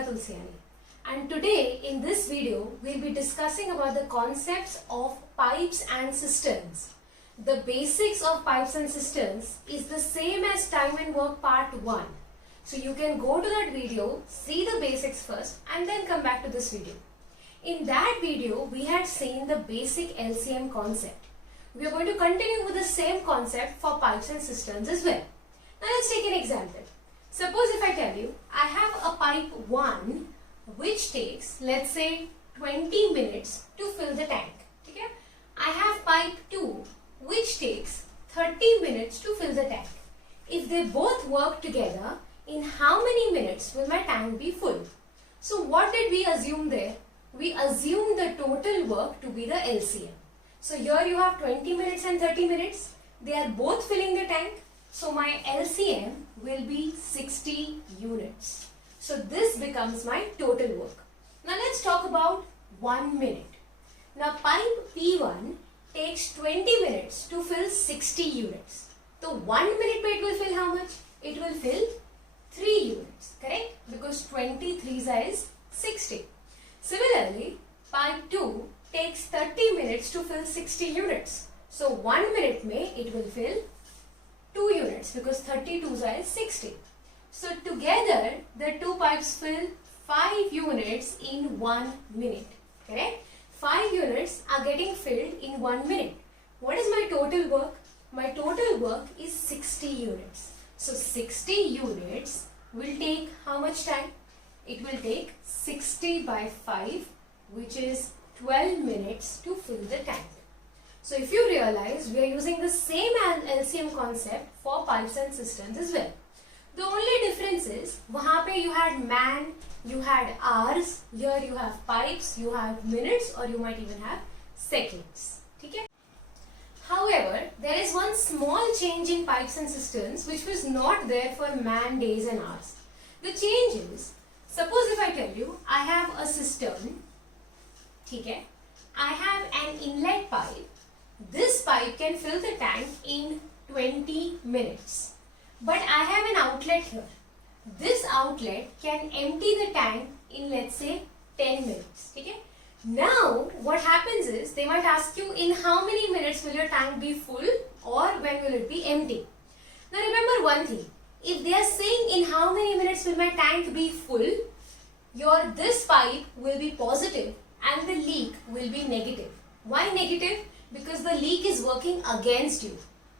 Aanchal Tulsiani, and today in this video we'll be discussing about the concepts of pipes and cisterns. The basics of pipes and cisterns is the same as time and work part 1. So you can go to that video, see the basics first and then come back to this video. In that video we had seen the basic LCM concept. We are going to continue with the same concept for pipes and cisterns as well. Now let's take an example. Suppose if I tell you I have a pipe 1 which takes, let's say, 20 minutes to fill the tank. Okay? I have pipe 2 which takes 30 minutes to fill the tank. If they both work together, in how many minutes will my tank be full? So what did we assume there? We assumed the total work to be the LCM. So here you have 20 minutes and 30 minutes. They are both filling the tank. So my LCM will be 60 units. So this becomes my total work. Now let's talk about 1 minute. Now pipe P1 takes 20 minutes to fill 60 units. So 1 minute it will fill how much? It will fill 3 units, correct? Because 23 is 60. Similarly, pipe 2 takes 30 minutes to fill 60 units. So 1 minute it will fill 2 units because 32 is 60. So together the two pipes fill 5 units in 1 minute. Correct? 5 units are getting filled in 1 minute. What is my total work? My total work is 60 units. So 60 units will take how much time? It will take 60 by 5, which is 12 minutes to fill the tank. So if you realize, we are using the same LCM concept for pipes and cisterns as well. The only difference is, वहाँ पे you had man, you had hours, here you have pipes, you have minutes, or you might even have seconds. ठीक है? However, there is one small change in pipes and cisterns which was not there for man, days and hours. The change is, suppose if I tell you, I have a cistern, ठीक है? I have an inlet pipe. This pipe can fill the tank in 20 minutes. But I have an outlet here. This outlet can empty the tank in, let's say, 10 minutes. Okay? Now, what happens is, they might ask you, in how many minutes will your tank be full or when will it be empty? Now remember one thing. If they are saying in how many minutes will my tank be full, this pipe will be positive and the leak will be negative. Why negative? Because the leak is working against you.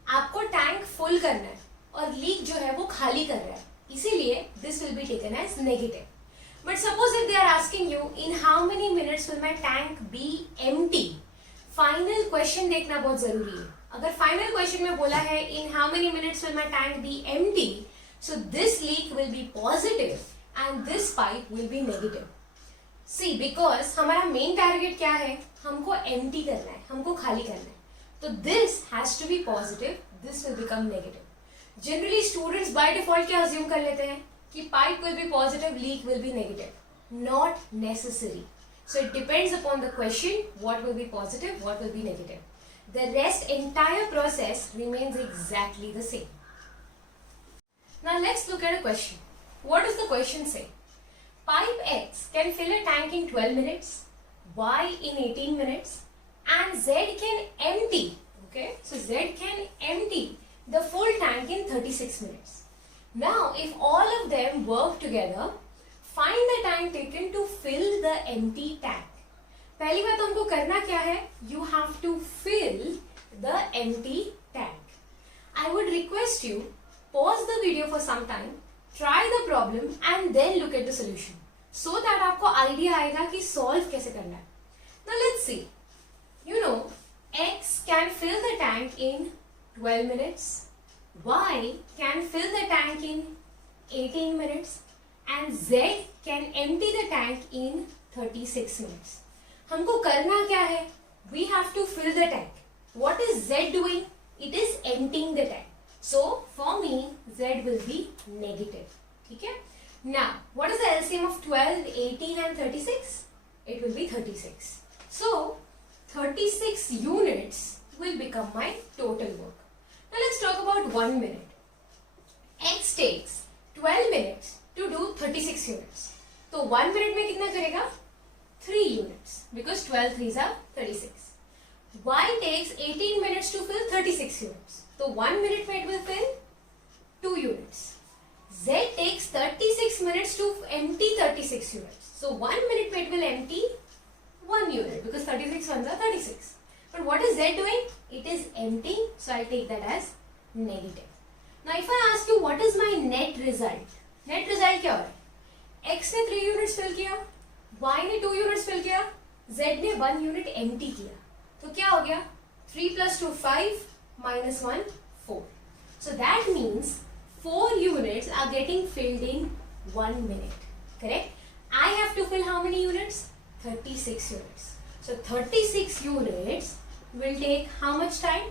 आपको tank full करना है और leak जो है वो खाली कर रहा है. इसीलिए this will be taken as negative. But suppose if they are asking you in how many minutes will my tank be empty? Final question देखना बहुत जरूरी है. अगर final question में बोला है in how many minutes will my tank be empty, so this leak will be positive and this pipe will be negative. See, because हमारा main target क्या है? हमको empty करना है, हमको खाली करना है. तो this has to be positive, this will become negative. Generally students by default क्या assume कर लेते हैं कि pipe will be positive, leak will be negative. Not necessary. So it depends upon the question, what will be positive, what will be negative. The rest entire process remains exactly the same. Now let's look at a question. What does the question say? Pipe X can fill a tank in 12 minutes, Y in 18 minutes, and Z can empty. Okay, so Z can empty the full tank in 36 minutes. Now, if all of them work together, find the time taken to fill the empty tank. पहली बात हमको करना क्या है? You have to fill the empty tank. I would request you pause the video for some time, try the problem, and then look at the solution, so that आपको idea आएगा कि solve कैसे करना है. Now let's see. You know, X can fill the tank in 12 minutes, Y can fill the tank in 18 minutes, and Z can empty the tank in 36 minutes. हमको करना क्या है? We have to fill the tank. What is Z doing? It is emptying the tank. So for me, Z will be negative. ठीक है? Now, what is the LCM of 12, 18 and 36? It will be 36. So 36 units will become my total work. Now let's talk about 1 minute. X takes 12 minutes to do 36 units. तो 1 minute में कितना करेगा 3 units because 12 3s are 36. Y takes 18 minutes to fill 36 units. तो 1 minute में it will fill 2 units. Z takes 36 minutes to empty 36 units. So 1 minute में it will empty 1 unit because 36 ones are 36. But what is Z doing? It is emptying, so I take that as negative. Now if I ask you what is my net result? Net result क्या हो रहा है? X ने 3 units fill किया, Y ने 2 units fill किया, Z ने 1 unit empty किया. तो क्या हो गया? 3 plus 2 5 minus 1 4. So that means 4 units are getting filled in 1 minute. Correct? I have to fill how many units? 36 units. So 36 units will take how much time?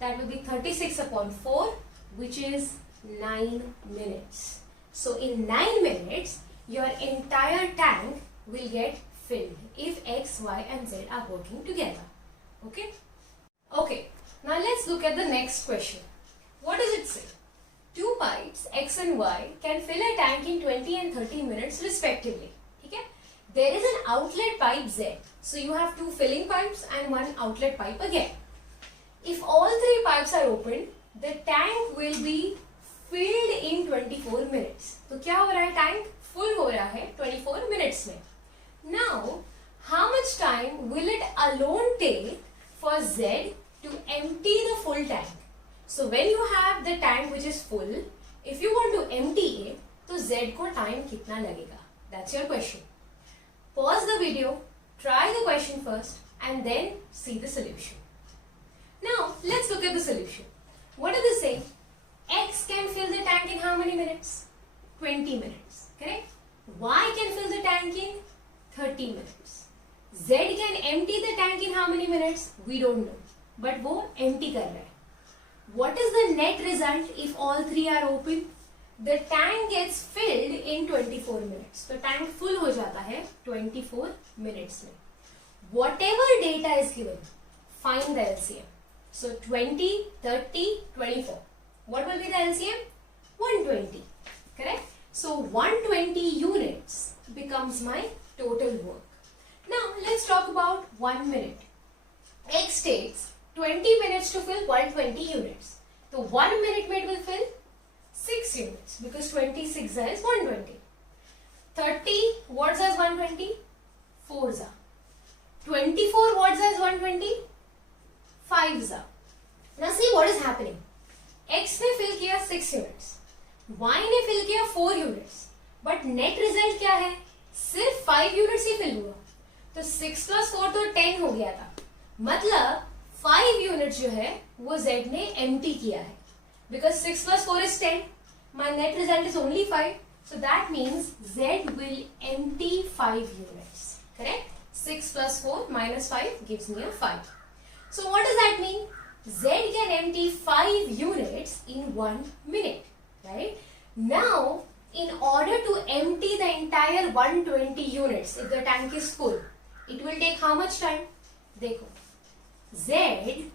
That will be 36 upon 4, which is 9 minutes. So in 9 minutes, your entire tank will get filled if X, Y and Z are working together. Okay? Okay. Now let's look at the next question. What does it say? Two pipes X and Y can fill a tank in 20 and 30 minutes respectively. Okay? There is an outlet pipe Z. So you have two filling pipes and one outlet pipe again. If all three pipes are opened, the tank will be filled in 24 minutes. तो क्या हो रहा है? Tank full हो रहा है 24 minutes में. Now, how much time will it alone take for Z to empty the full tank? So when you have the tank which is full, if you want to empty it, तो Z को time कितना लगेगा? That's your question. Pause the video, try the question first and then see the solution. Now, let's look at the solution. What does this say? X can fill the tank in how many minutes? 20 minutes, correct? Y can fill the tank in 30 minutes. Z can empty the tank in how many minutes? We don't know. But वो empty कर रहा है. What is the net result if all three are open? The tank gets filled in 24 minutes. तो tank full हो जाता है 24 minutes में. Whatever data is given, find the LCM. So 20, 30, 24. What will be the LCM? 120. Correct? So 120 units becomes my total work. Now let's talk about 1 minute. X takes 20 minutes to fill 120 units. So 1 minute में it will fill 6 units because 26 is 120. 30 what is 120? 4 is 24 what is 120? 5 is. Now see what is happening. X ने fill किया 6 units. Y ने fill किया 4 units. But net result क्या है? सिर्फ 5 units ही fill हुआ. तो 6 plus 4 तो 10 हो गया था. मतलब 5 units जो है वो Z ने empty किया है. Because 6 plus 4 is 10. My net result is only 5. So that means Z will empty 5 units. Correct? 6 plus 4 minus 5 gives me a 5. So what does that mean? Z can empty 5 units in 1 minute. Right? Now, in order to empty the entire 120 units, if the tank is full, it will take how much time? देखो, Z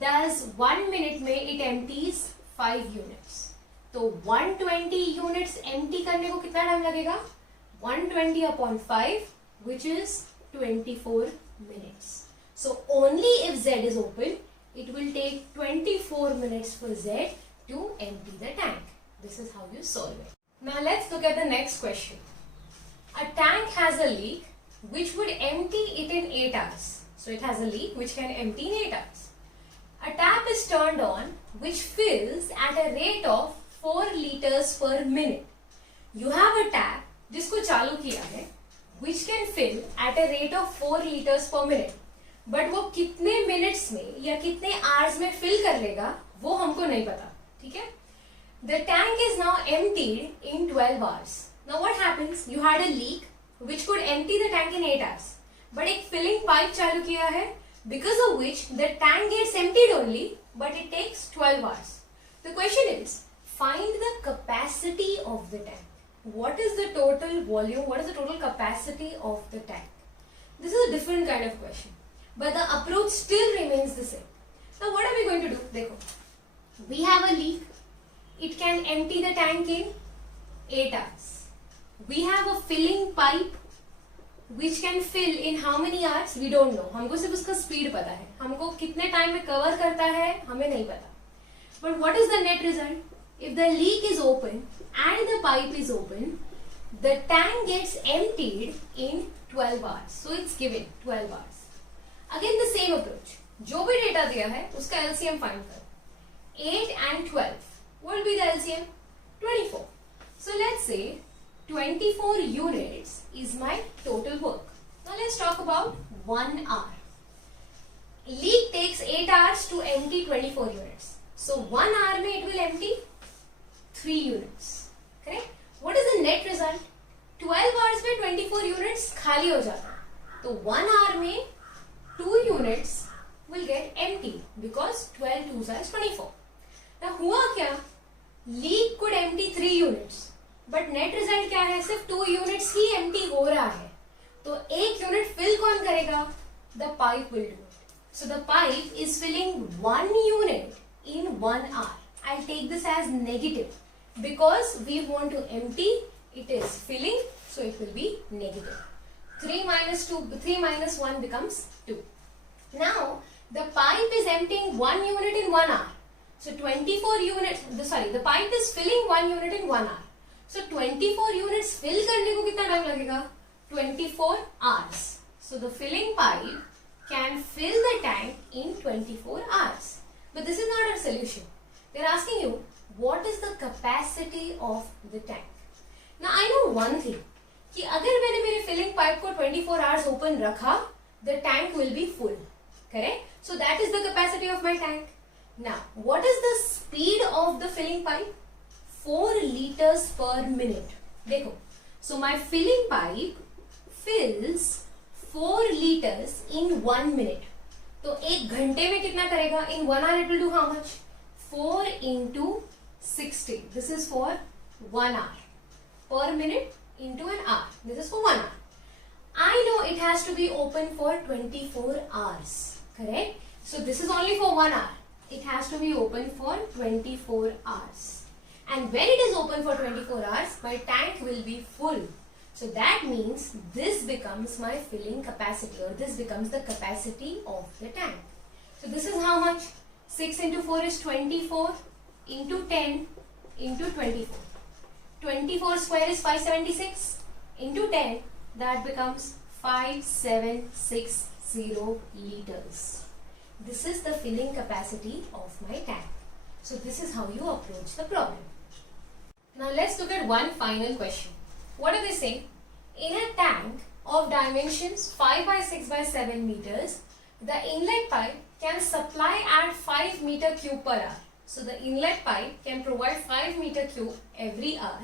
does 1 minute में it empties 5 units. तो 120 units empty करने को कितना time लगेगा? 120 upon 5, which is 24 minutes. So only if Z is open, it will take 24 minutes for Z to empty the tank. This is how you solve it. Now let's look at the next question. A tank has a leak which would empty it in 8 hours. So it has a leak which can empty in 8 hours. A tap is turned on which fills at a rate of 4 liters per minute. You have a tap जिसको चालू किया है which can fill at a rate of 4 liters per minute. But वो कितने minutes में या कितने hours में fill कर लेगा वो हमको नहीं पता. ठीक है? The tank is now emptied in 12 hours. Now what happens? You had a leak which could empty the tank in 8 hours. But एक filling pipe चालू किया है because of which the tank gets emptied only but it takes 12 hours. The question is, find the capacity of the tank. What is the total volume? What is the total capacity of the tank? This is a different kind of question. But the approach still remains the same. Now what are we going to do? देखो, we have a leak. It can empty the tank in 8 hours. we have a filling pipe which can fill in how many hours? We don't know. हमको सिर्फ उसका speed पता है, हमको कितने time में cover करता है हमें नहीं पता. But what is the net result? If the leak is open and the pipe is open, the tank gets emptied in 12 hours. So it's given 12 hours. Again the same approach. जो भी data दिया है उसका LCM find कर. 8 and 12. What will be the LCM? 24. So let's say 24 units is my total work. Now let's talk about 1 hour. Leak takes 8 hours to empty 24 units. So 1 hour में it will empty 3 units. Correct? What is the net result? 12 hours में 24 units खाली हो जाता है. तो 1 hour में 2 units will get empty because 12 2s are 24. Now हुआ क्या? Leak could empty 3 units. But net result क्या है? सिर्फ 2 यूनिट्स ही एम्प्टी हो रहा है. तो 1 यूनिट फिल कौन करेगा? The pipe will do it. So the pipe is filling 1 unit in 1 hour. I take this as negative because we want to empty. It is filling, so it will be negative. 3 minus 2, 3 minus 1 becomes 2. Now the pipe is emptying 1 unit in 1 hour. So 24 units. The pipe is filling 1 unit in 1 hour. So 24 units fill करने को कितना time लगेगा? 24 hours. So the filling pipe can fill the tank in 24 hours. But this is not our solution. They're asking you, what is the capacity of the tank? Now I know one thing, कि अगर मैंने मेरे filling pipe को 24 hours open रखा, the tank will be full. Correct? So that is the capacity of my tank. Now, what is the speed of the filling pipe? 4 liters per minute. देखो, so my filling pipe fills 4 liters in 1 minute. तो 1 घंटे में कितना करेगा? In 1 hour it will do how much? 4 into 60. This is for 1 hour. Per minute into an hour. This is for 1 hour. I know it has to be open for 24 hours. Correct? So this is only for 1 hour. It has to be open for 24 hours. And when it is open for 24 hours, my tank will be full. So that means this becomes my filling capacity, or this becomes the capacity of the tank. So this is how much? 6 into 4 is 24 into 10 into 24. 24 square is 576 into 10. That becomes 5760 liters. This is the filling capacity of my tank. So this is how you approach the problem. Now let's look at one final question. What are they saying? In a tank of dimensions 5 by 6 by 7 meters, the inlet pipe can supply at 5 meter cube per hour. So the inlet pipe can provide 5 meter cube every hour,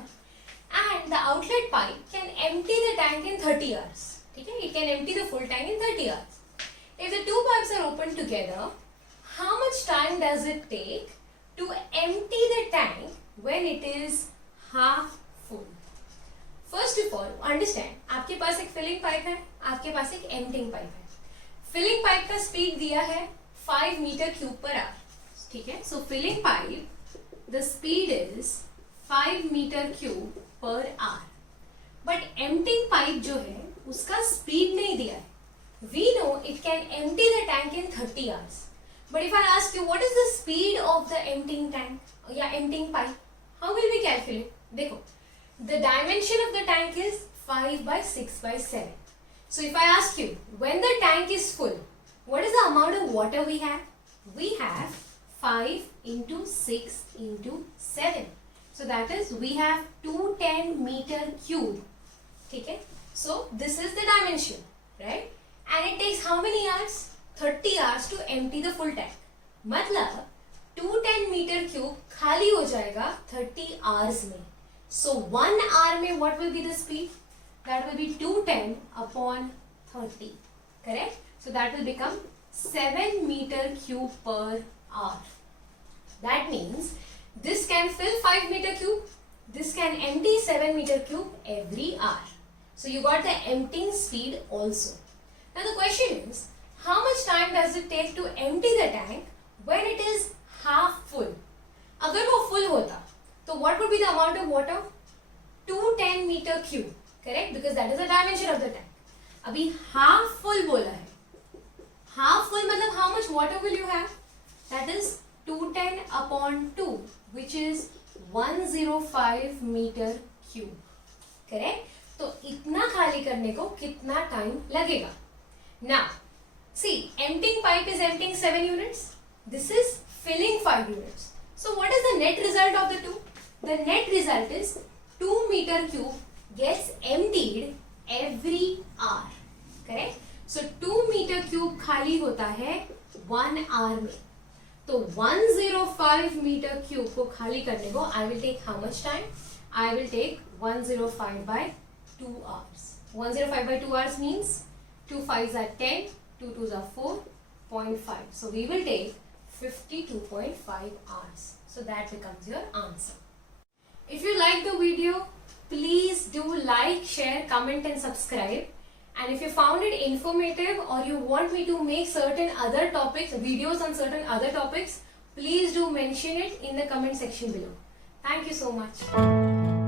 and the outlet pipe can empty the tank in 30 hours. Okay? It can empty the full tank in 30 hours. If the two pipes are open together, how much time does it take to empty the tank when it is half full? First of all, understand, आपके पास एक filling pipe है, आपके पास एक emptying pipe है. Filling pipe का speed दिया है 5 meter cube per hour. ठीक है? So filling pipe, the speed is 5 meter cube per hour. But emptying pipe जो है, उसका speed नहीं दिया है. We know it can empty the tank in 30 hours. But if I ask you, what is the speed of the emptying tank या emptying pipe? How will we calculate? देखो, the dimension of the tank is 5 by 6 by 7. So if I ask you, when the tank is full, what is the amount of water we have? We have 5 into 6 into 7. So that is, we have 210 meter cube. ठीक है? So this is the dimension, right? And it takes how many hours? 30 hours to empty the full tank. मतलब 210 meter cube खाली हो जाएगा 30 hours में. So 1 hour में what will be the speed? That will be 210 upon 30. Correct? So that will become 7 meter cube per hour. That means this can fill 5 meter cube. This can empty 7 meter cube every hour. So you got the emptying speed also. Now the question is, how much time does it take to empty the tank when it is half full? अगर वो full होता, तो what would be the amount of water? 210 meter cube, correct? Because that is the dimension of the tank. अभी half full बोला है. Half full मतलब how much water will you have? That is 210 upon 2, which is 105 meter cube, correct? तो इतना खाली करने को कितना टाइम लगेगा? Now, see, emptying pipe is emptying 7 units. This is filling 5 units. So what is the net result of the two? The net result is 2 meter cube gets emptied every hour, correct? So 2 meter cube खाली होता है 1 hour में. तो 105 meter cube को खाली करने को I will take how much time? I will take 105 by 2 hours. 105 by 2 hours means 2 5s are 10, 2 2s are 4.5. So we will take 52.5 hours. So that becomes your answer. If you like the video, please do like, share, comment and subscribe. And if you found it informative or you want me to make certain other topics, videos on certain other topics, please do mention it in the comment section below. Thank you so much.